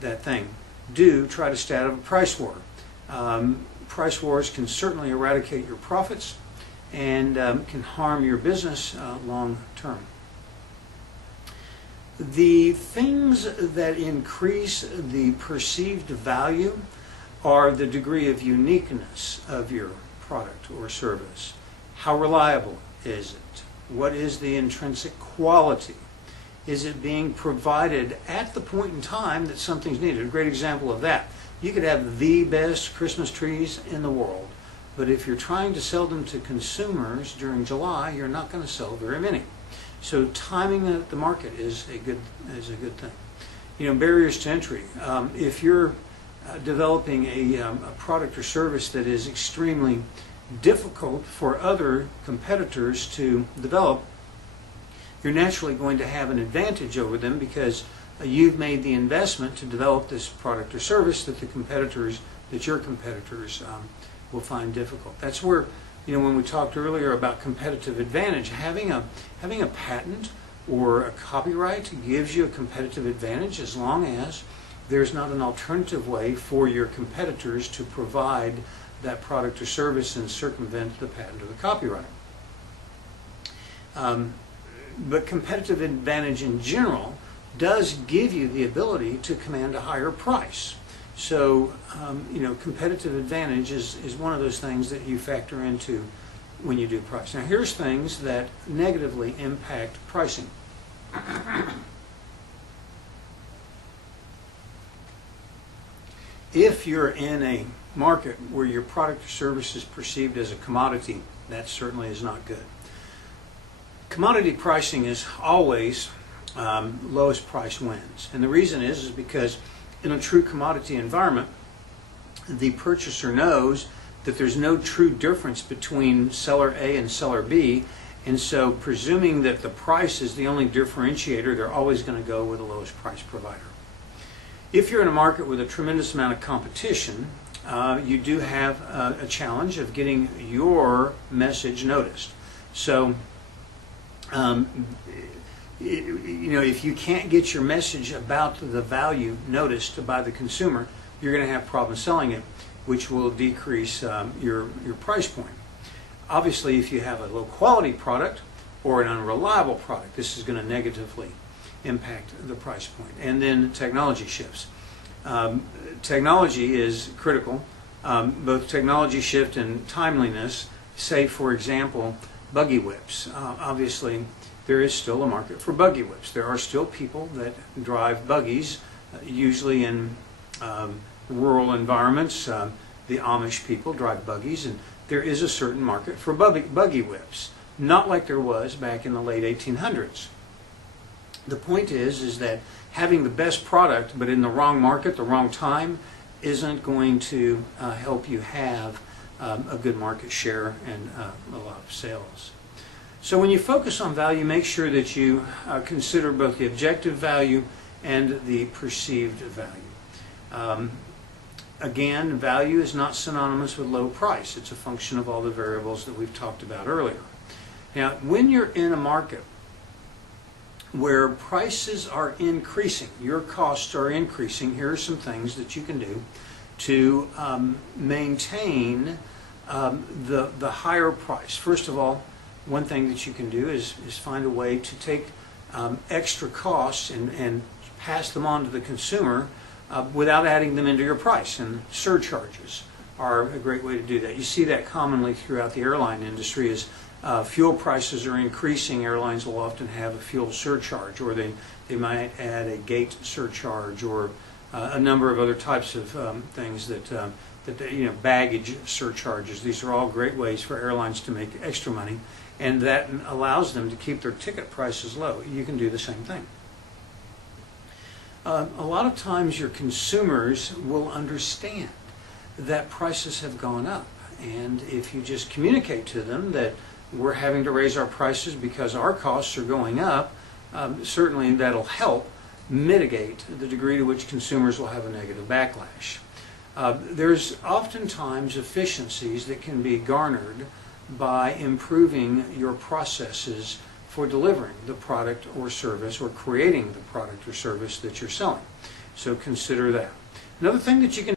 that thing, do try to stay out of a price war. Price wars can certainly eradicate your profits and can harm your business long term. The things that increase the perceived value are the degree of uniqueness of your product or service. How reliable is it? What is the intrinsic quality? Is it being provided at the point in time that something's needed? A great example of that. You could have the best Christmas trees in the world, but if you're trying to sell them to consumers during July, you're not going to sell very many. So timing the market is a good thing. You know, barriers to entry. If you're developing a product or service that is extremely difficult for other competitors to develop, you're naturally going to have an advantage over them because you've made the investment to develop this product or service that your competitors will find difficult. That's where, you know, when we talked earlier about competitive advantage, having a patent or a copyright gives you a competitive advantage as long as there's not an alternative way for your competitors to provide that product or service and circumvent the patent or the copyright. But competitive advantage in general does give you the ability to command a higher price. So, you know, competitive advantage is one of those things that you factor into when you do price. Now, here's things that negatively impact pricing. If you're in a market where your product or service is perceived as a commodity, that certainly is not good. Commodity pricing is always lowest price wins. And the reason is because in a true commodity environment, the purchaser knows that there's no true difference between seller A and seller B, and so presuming that the price is the only differentiator, they're always going to go with the lowest price provider. If you're in a market with a tremendous amount of competition, you do have a challenge of getting your message noticed. So, you know, if you can't get your message about the value noticed by the consumer, you're going to have problems selling it, which will decrease your price point. Obviously, if you have a low quality product or an unreliable product, this is going to negatively impact the price point. And then technology shifts. Technology is critical. Both technology shift and timeliness. Say, for example, buggy whips. Obviously, there is still a market for buggy whips. There are still people that drive buggies, usually in rural environments. The Amish people drive buggies, and there is a certain market for buggy whips. Not like there was back in the late 1800s. The point is that having the best product but in the wrong market, the wrong time, isn't going to help you have a good market share and a lot of sales. So when you focus on value, make sure that you consider both the objective value and the perceived value. Again, value is not synonymous with low price. It's a function of all the variables that we've talked about earlier. Now, when you're in a market where prices are increasing, your costs are increasing, here are some things that you can do to maintain the higher price. First of all, one thing that you can do is find a way to take extra costs and pass them on to the consumer without adding them into your price. And surcharges are a great way to do that. You see that commonly throughout the airline industry. As fuel prices are increasing, airlines will often have a fuel surcharge, or they might add a gate surcharge, or a number of other types of things that baggage surcharges. These are all great ways for airlines to make extra money, and that allows them to keep their ticket prices low. You can do the same thing. A lot of times your consumers will understand that prices have gone up, and if you just communicate to them that we're having to raise our prices because our costs are going up, certainly that'll help mitigate the degree to which consumers will have a negative backlash. There's oftentimes efficiencies that can be garnered by improving your processes for delivering the product or service, or creating the product or service that you're selling. So consider that. Another thing that you can